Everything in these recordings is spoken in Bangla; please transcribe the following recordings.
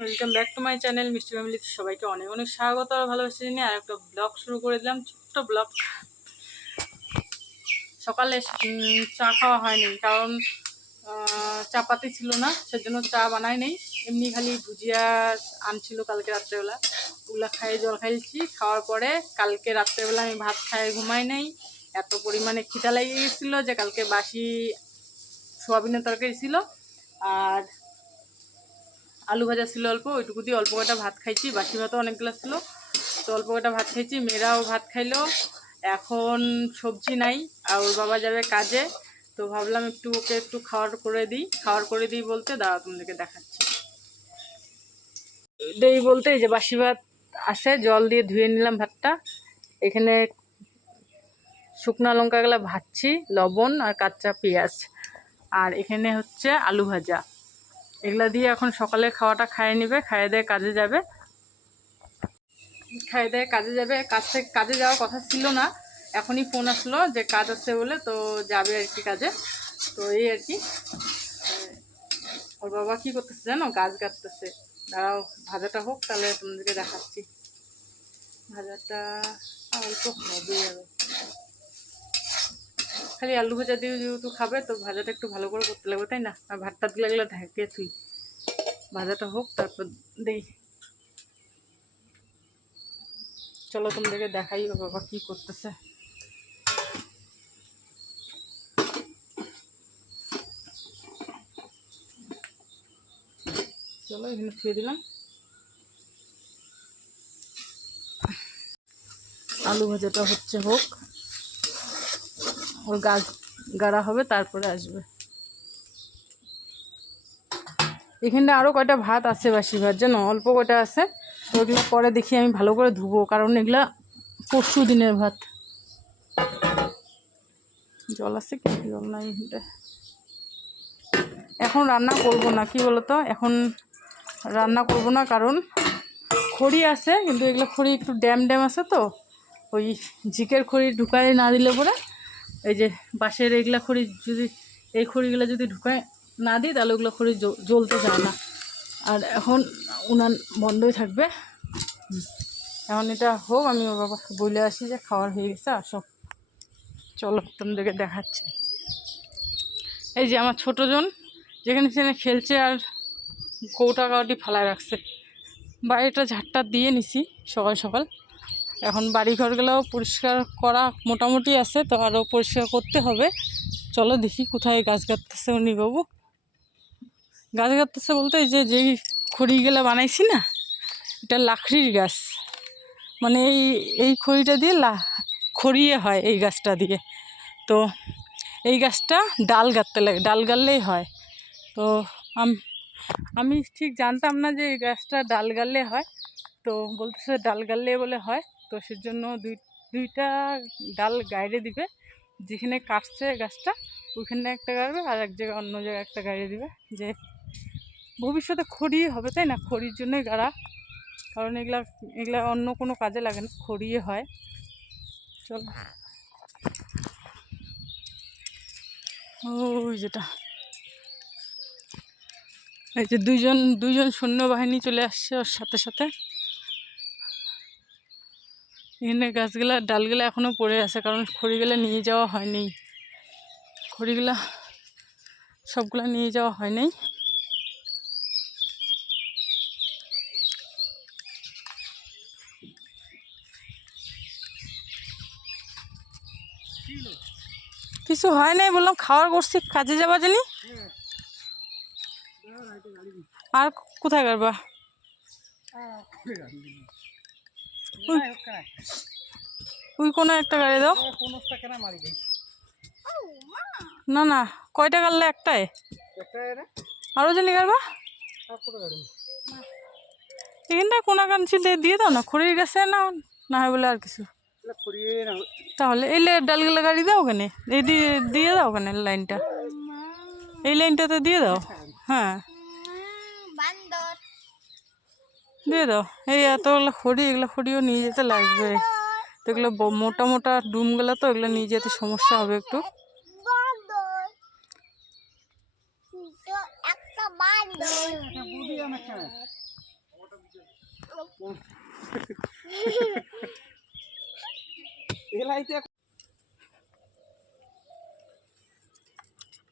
Welcome back to my channel মিষ্টি ফ্যামিলিতে সবাইকে অনেক অনেক স্বাগত আর ভালোবাসা নিয়ে আর একটা ব্লগ শুরু করে দিলাম, ছোট্ট ব্লগ। সকালে চা খাওয়া হয়নি কারণ চাপাতি ছিল না, সেজন্য চা বানাই নেই। এমনি খালি ভুজিয়া আনছিল কালকে রাত্রেবেলা, ওগুলা খাইয়ে জল খাইছি। খাওয়ার পরে কালকে রাত্রেবেলা আমি ভাত খাইয়ে ঘুমাই নাই, এত পরিমাণে খিদা লেগে গেছিলো যে কালকে বাসি সোয়াবিনের তরকারি ছিল আর আলু ভাজা ছিল অল্প, ওইটুকু দিয়ে অল্প কটা ভাত খাইছি। বাসি ভাতও অনেকগুলো ছিল, তো অল্প কটা ভাত খাইছি। মেয়েরাও ভাত খাইলো। এখন সবজি নাই আর ওর বাবা যাবে কাজে, তো ভাবলাম ওকে একটু খাওয়ার করে দিই বলতে দাঁড়া তোমাদেরকে দেখাচ্ছি। দেই বলতে এই যে বাসি ভাত আছে, জল দিয়ে ধুয়ে নিলাম ভাতটা। এখানে শুকনো লঙ্কাগুলো ভাজছি, লবণ আর কাঁচা পেঁয়াজ, আর এখানে হচ্ছে আলু ভাজা। এগুলা দিয়ে এখন সকালে খাওয়াটা খাইয়ে নেবে, খাইয়ে দিয়ে কাজে যাবে। কাজে যাওয়ার কথা ছিল না, এখনই ফোন আসলো যে কাজ আছে বলে, তো যাবে আর কি কাজে। তো এই আর কি। ওর বাবা কি করতেছে জানো, গাছ কাটতেছে। দাঁড়াও ভাজাটা হোক তাহলে তোমাদেরকে দেখাচ্ছি। ভাজাটা অল্প হবে, আর খালি আলু ভাজা দিয়ে যেহেতু খাবে তো ভাজাটা একটু ভালো করে করতে লাগবে, তাই না? আর ভাতটা দিলে গেলে ঢেকে তুই ভাজাটা হোক তারপর দেই। চলো তোমাদেরকে দেখাই ওর বাবা কি করতেছে। চলো এখানে ছুঁয়ে দিলাম। আলু ভাজাটা হচ্ছে হোক, ওর গাছ গাড়া হবে তারপরে আসবে। এখানটা আরও কয়টা ভাত আছে, বাসি ভাত যেন অল্প কয়টা আছে, তো ওগুলো পরে দেখি আমি ভালো করে ধুবো, কারণ এগুলা পরশু দিনের ভাত। জল আছে কি? জল নাই এখানটা। এখন রান্না করব না, কি বলতো, এখন রান্না করব না কারণ খড়ি আছে, কিন্তু এগুলো খড়ি একটু ড্যাম আছে, তো ওই ঝিকের খড়ি ঢুকায় না দিলে পরে এই যে বাঁশের এগুলা খড়ি যদি এই খড়িগুলো যদি ঢুকায় না দিই তাহলে ওগুলো খড়ি জ্বলতে চায় না। আর এখন উনান বন্ধই থাকবে। এখন এটা হোক, আমি ওর বাবা বলে আসি যে খাওয়ার হয়ে গেছে, আসো চলো তোমাদেরকে দেখাচ্ছি। এই যে আমার ছোটোজন যেখানে সেখানে খেলছে আর কৌটা কাউটি ফালায় রাখছে। বাড়িটা ঝাড়টা দিয়ে নিছি সকাল সকাল। এখন বাড়িঘরগুলোও পরিষ্কার করা মোটামুটি আছে, তো আরও পরিষ্কার করতে হবে। চলো দেখি কোথায় গাছ কাটতেছে উনি বাবু। গাছ কাটতেছে বলতে এই যে যেই খড়িগুলো বানাইছি না, এটা লাকড়ির গাছ, মানে এই খড়িটা দিয়ে খড়িয়ে হয় এই গাছটা দিয়ে। তো এই গাছটা ডাল গাঁটতে লাগে, ডাল গাড়লেই হয়। তো আমি ঠিক জানতাম না যে এই গাছটা ডাল গাড়লে হয়, তো বলতেছে ডাল গাড়লে বলে হয়। তো সেজন্য দুইটা ডাল গাইড়ে দিবে, যেখানে কাটছে গাছটা ওইখানে একটা গাড়বে আর এক জায়গায় অন্য জায়গায় একটা গাড়িয়ে দিবে, যে ভবিষ্যতে খড়ি হবে, তাই না? খড়ির জন্যই গাড়া, কারণ এগুলা অন্য কোনো কাজে লাগে না, খড়িয়ে হয়। চলো ওই যেটা, এই যে দুইজন সৈন্যবাহিনী চলে আসছে ওর সাথে সাথে। এখানে গাছগুলা ডালগুলা এখনো পড়ে আছে, কারণ খড়িগুলা নিয়ে যাওয়া হয়নি, খড়িগুলা সবগুলা নিয়ে যাওয়া হয়নি। কিছু হয় নাই, বললাম খাওয়ার করছি, কাজে যাবা জানি। আর কোথায় গাড়বা? ওই কোনো একটা গাড়ি দাও। না না, কয়টা গাড়লে? একটাই আরো জানি গাড়বা। এখানটায় কোনা কানছিল দিয়ে দাও না, খড়ির গাছে না না হয় বলে আর কিছু। তাহলে এই ডালগুলো গাড়ি দাও ওখানে, এই দিয়ে দাও ওখানে লাইনটা, এই লাইনটাতে দিয়ে দাও। হ্যাঁ দিয়ে দাও। এই এতগুলো খড়ি, এগুলো খড়িও নিয়ে যেতে লাগবে, তো এগুলো মোটা মোটা ডুমগুলো, তো এগুলো নিয়ে যেতে সমস্যা হবে একটু।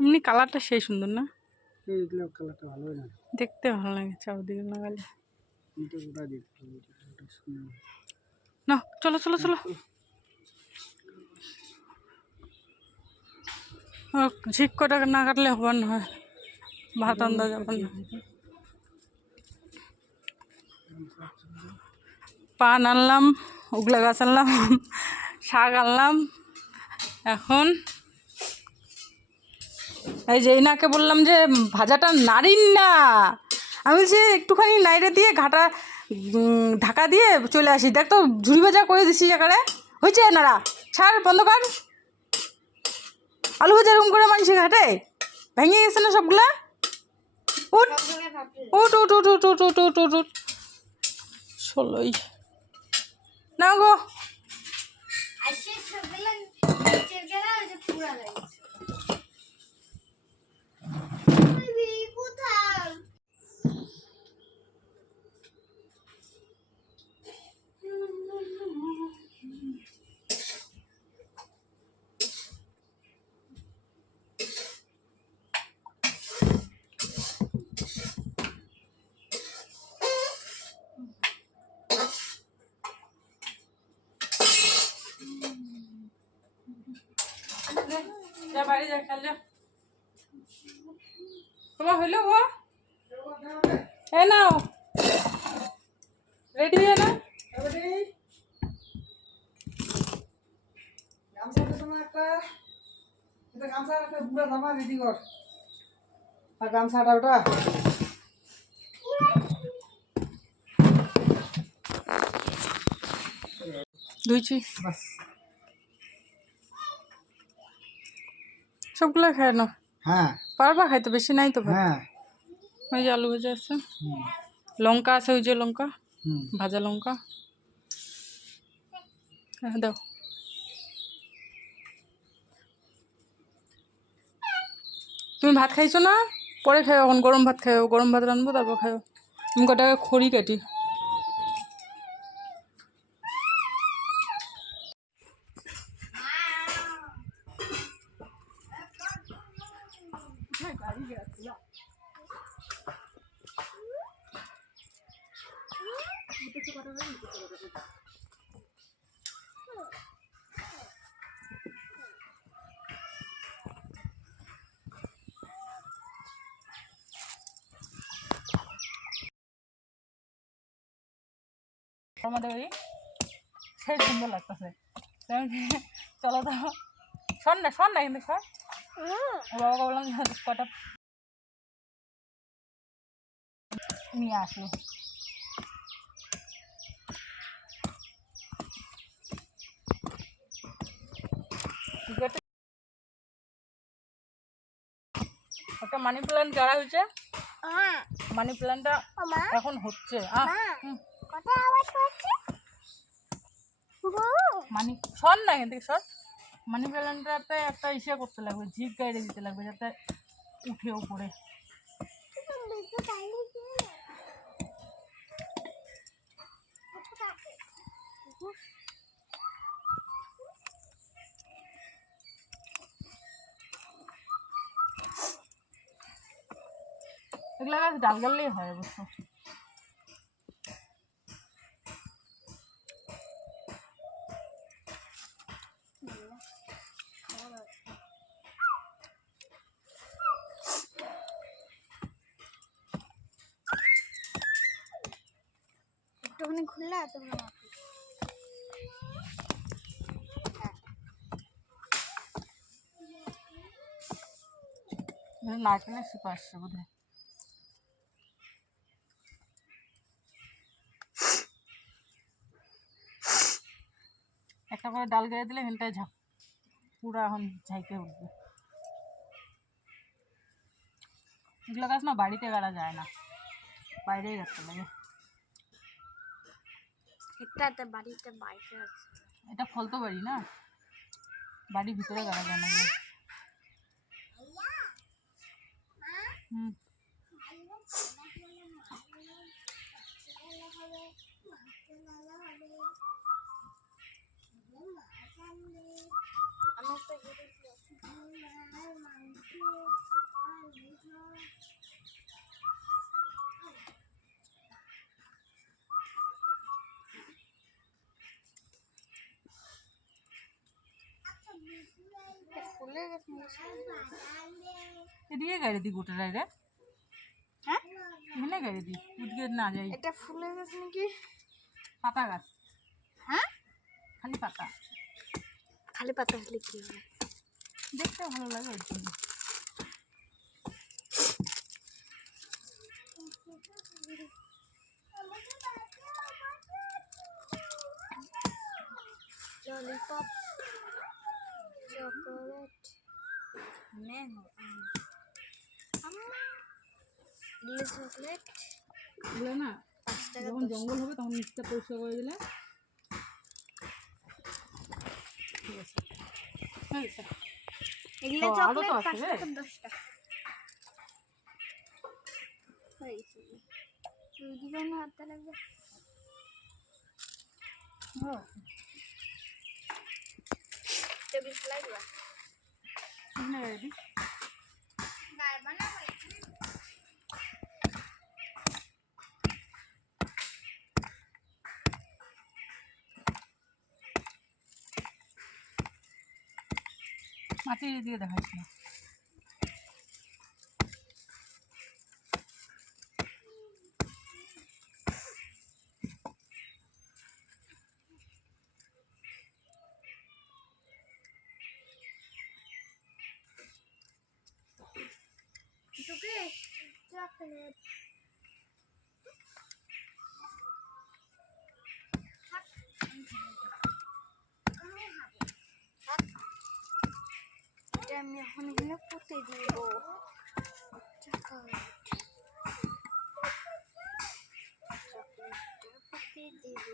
এমনি কালারটা সেই সুন্দর না? কালারটা ভালো না, দেখতে ভালো লাগে চারদিকে লাগালে। না চলো চলো চলো, ঝিক কটা না কাটলে হবার না হয়, ভাত আন্দা যাবার না। পান আনলাম, উগলা গাছ আনলাম, শাক আনলাম। এখন এই যে ইনাকে বললাম যে ভাজাটা নাড়িন না, আমি বলছি একটুখানি নাইড়ে দিয়ে ঘাটা ঢাকা দিয়ে চলে আসি। দেখ তো ঝুড়ি ভাজা করে দিছি একারে, হয়েছে নাড়া, ছাড় বন্ধ কর। আলু ভাজা এরকম করে মানছি ঘাটে, ভেঙে গেছে না সবগুলা। উঠ উঠ উঠ উঠ উঠ উঠ উঠ উঠ উঠ উঠ, ষোলোই না গো। যা বাইরে যা, খেল যা। তোমার হইলো গো, এ নাও রেডি হয়ে না। গামছাটা ওটা ধুইছি সবগুলা খায় না। হ্যাঁ পারবা খাইতে, বেশি নাই তো ভাত। হ্যাঁ ওই যে আলু ভাজা আছে, লঙ্কা আছে, ওই যে লঙ্কা হুম ভাজা লঙ্কা। হ্যাঁ দাও। তুমি ভাত খাইছো না? পরে খাও, এখন গরম ভাত খাও, গরম ভাত রানবো তারপর খাও। আমি কটা খড়ি কাটি। আমাদের ওই সেই সুন্দর লাগতেছে। চলো তো, শোন না কিন্তু শোন। ও বাবাকে বললাম যে কটা নিয়ে আসলো। একটা মানি প্ল্যান্ট যারা হয়েছে, মানি প্ল্যান্টটা এখন হচ্ছে। মানি সর না এখান থেকে সর। মানি প্ল্যান্টটাতে একটা ইসে করতে লাগবে, ঝিক গাইড়ে দিতে লাগবে যাতে উঠে উপরে। এগুলো গাছ ডাল গাললেই হয় অবশ্য। একটুখানি খুললে তোমরা নারকেলের শিপা আসছে বোধ হয়। একটা করে ডাল গায়ে দিলে হেনটায় ঝাঁক পুরা এখন ঝাঁকে উঠবে। এগুলো গাছ না বাড়িতে গাড়া যায় না, বাইরেই রাখতে লাগে। এটা বাড়িতে বাইরে আছে, এটা ফলতো বাড়ি না, বাড়ির ভিতরে গাড়া যায় না। হুম ফুলের গাছ নাকি এদিকে গাড়ি দি গোটা রে হ্যাঁ এখানে গাড়ি দি উঠকে না যাই এটা ফুলের গাছ নাকি পাতা গাছ হ্যাঁ খালি পাতা খালি পাতা হলে কি হবে দেখতে ভালো লাগে ওর জন্য। Lollipop chocolate mango lily chocolate এগুলো না 5 টাকা যখন জঙ্গল হবে তখন নিচটা পরিষ্কার করে দিলে ঠিক আছে হয়ে গেছে। এগুলো ও, আরো চকলেট তো আছে 5 রে। টাকা 10 টাকা হয়ে গেছে তুই দিবেন না হাতে লাগবে ও, টেবিল লাগবে এখানে গাড়ি দি গায়ে বানাবো মাটি দিয়ে দেখাচ্ছি না তোকে চকলেট এটা আমি এখন এখানে পুঁতে দিব চকলেট চকলেটটা পুঁতে দিব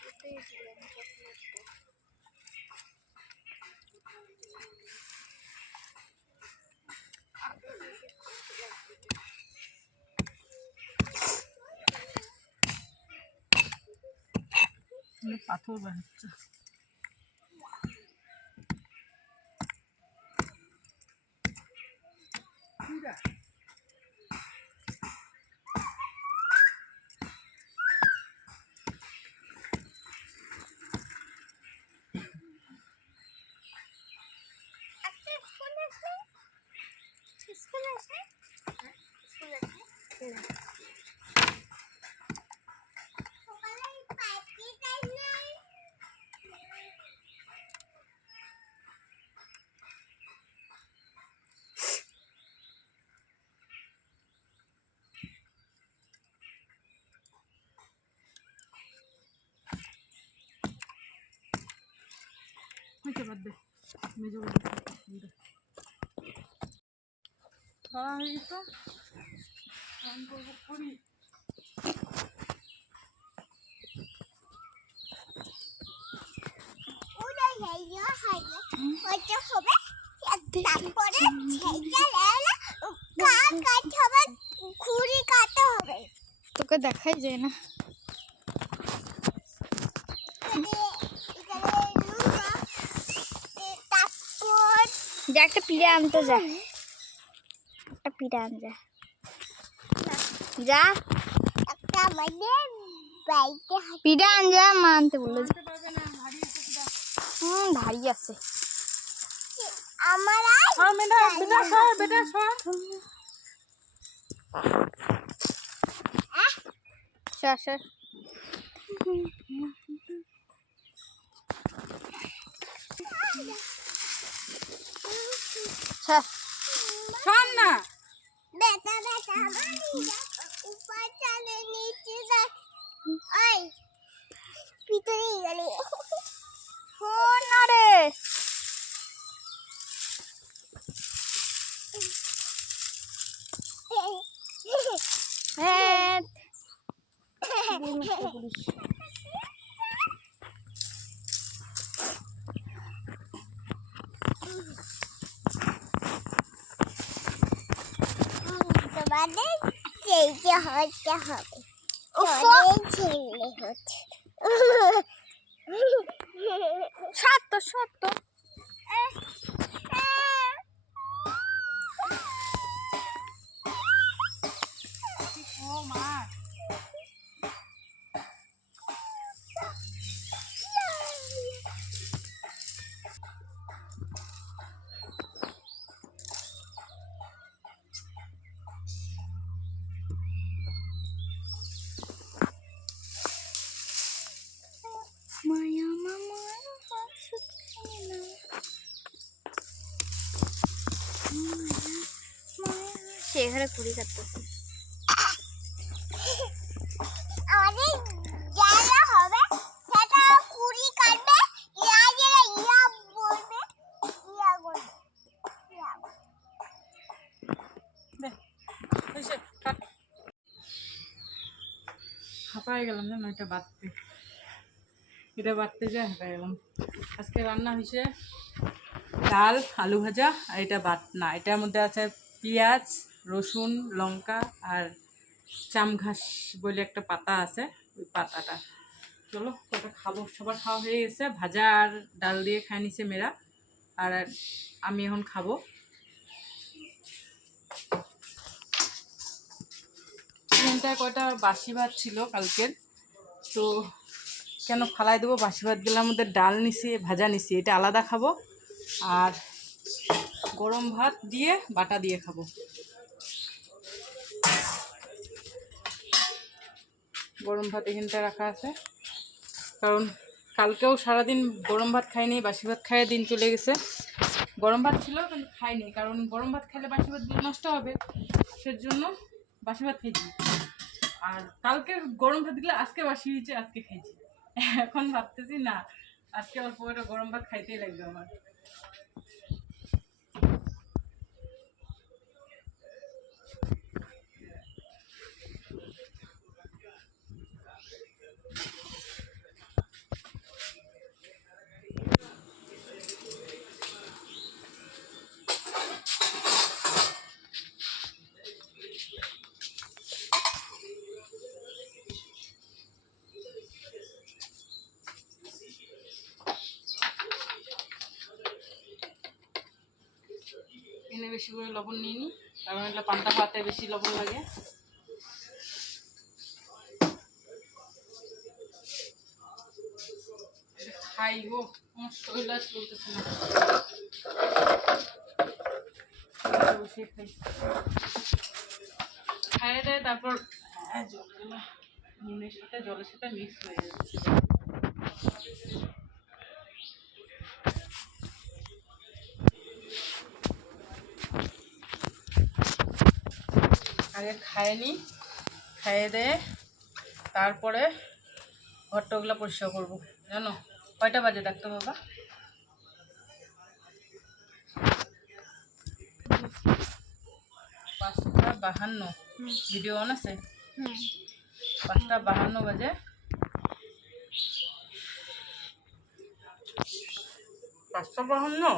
পুঁতে দিলাম চকলেটটা পাথর বানাচ্ছে স্কুল আসে স্কুল আসে সকালে পাইপি টাইম নাই হইতে বাদ দে মেজো ধরা হয়ে গেছে আমি করবো করি ওটা হেইয়া হাইয়া ওটা হবে তারপরে সেইটা এলা কাট হবে খুঁড়ি কাটতে হবে তোকে দেখাই যায় না যা একটা পিড়ে আনতে যা একটা পিড়ে আন যা যা একটা মানে বাইকে পিড়ে আন যা মা আনতে বললো পারবে না ভারী আছে কিনা ভারী আছে আমার বেটা বেটা সর বেটা সর সর সর সর না বেটা বেটা উপর চলে নিচে যা ওই ভিতরে গেলে ফোন না রে হ্যাঁ তোমাদের সেইটা হতে হবে ছেলে হচ্ছে সত্য সত্য ও মা হারে খুঁড়ি কাটতেছে। আমাদের যারা হবে সেটা খুঁড়ি কাটবে, ইয়া বলবে, ইয়া বলবে, হাঁপায় গেলাম না এটা বাড়তে, এটা বাড়তে যায় হাঁপায় গেলাম। আজকে রান্না হয়েছে ডাল, আলু ভাজা, আর এটা বাটনা। এটার মধ্যে আছে পেঁয়াজ, রসুন, লঙ্কা আর চামঘাস বলে একটা পাতা আছে, ওই পাতাটা। চলো ওটা খাবো, সবার খাওয়া হয়ে গেছে। ভাজা আর ডাল দিয়ে খাই নিছে মেয়েরা, আর আমি এখন খাবো। এখানটায় কয়টা বাসি ভাত ছিল কালকের, তো কেন ফালাই দেবো? বাসি ভাতগুলোর মধ্যে ডাল নিছি, ভাজা নিছি, এটা আলাদা খাবো। আর গরম ভাত দিয়ে বাটা দিয়ে খাবো। গরম ভাত এখানটায় রাখা আছে, কারণ কালকেও সারাদিন গরম ভাত খাইনি, বাসি ভাত খাইয়ে দিন চলে গেছে। গরম ভাত ছিল কিন্তু খাইনি, কারণ গরম ভাত খাইলে বাসি ভাতগুলো নষ্ট হবে, সেজন্য বাসি ভাত খেয়েছি। আর কালকের গরম ভাতগুলো আজকে বাসি হয়েছে, আজকে খাইছি। এখন ভাবতেছি না, আজকে অল্প একটা গরম ভাত খাইতেই লাগবে আমার। এনে বেশি করে লবণ নিয়ে নিই, কারণ এটা পান্তা ভাতে বেশি লবণ লাগে। খাই গো, আমার শরীর আর চলতেছে না, বসে খাই। খাইয়ে দেয় তারপর জলগুলো নুনের সাথে জলের সাথে মিক্স হয়ে যাচ্ছে। আগে খাইয়ে নিই, খাইয়ে দেয় তারপরে ঘরটাগুলো পরিষ্কার করবো। জানো কয়টা বাজে দেখতো বাবা? 5:52। ভিডিও অন আছে? 5:52 বাজে। 5:52?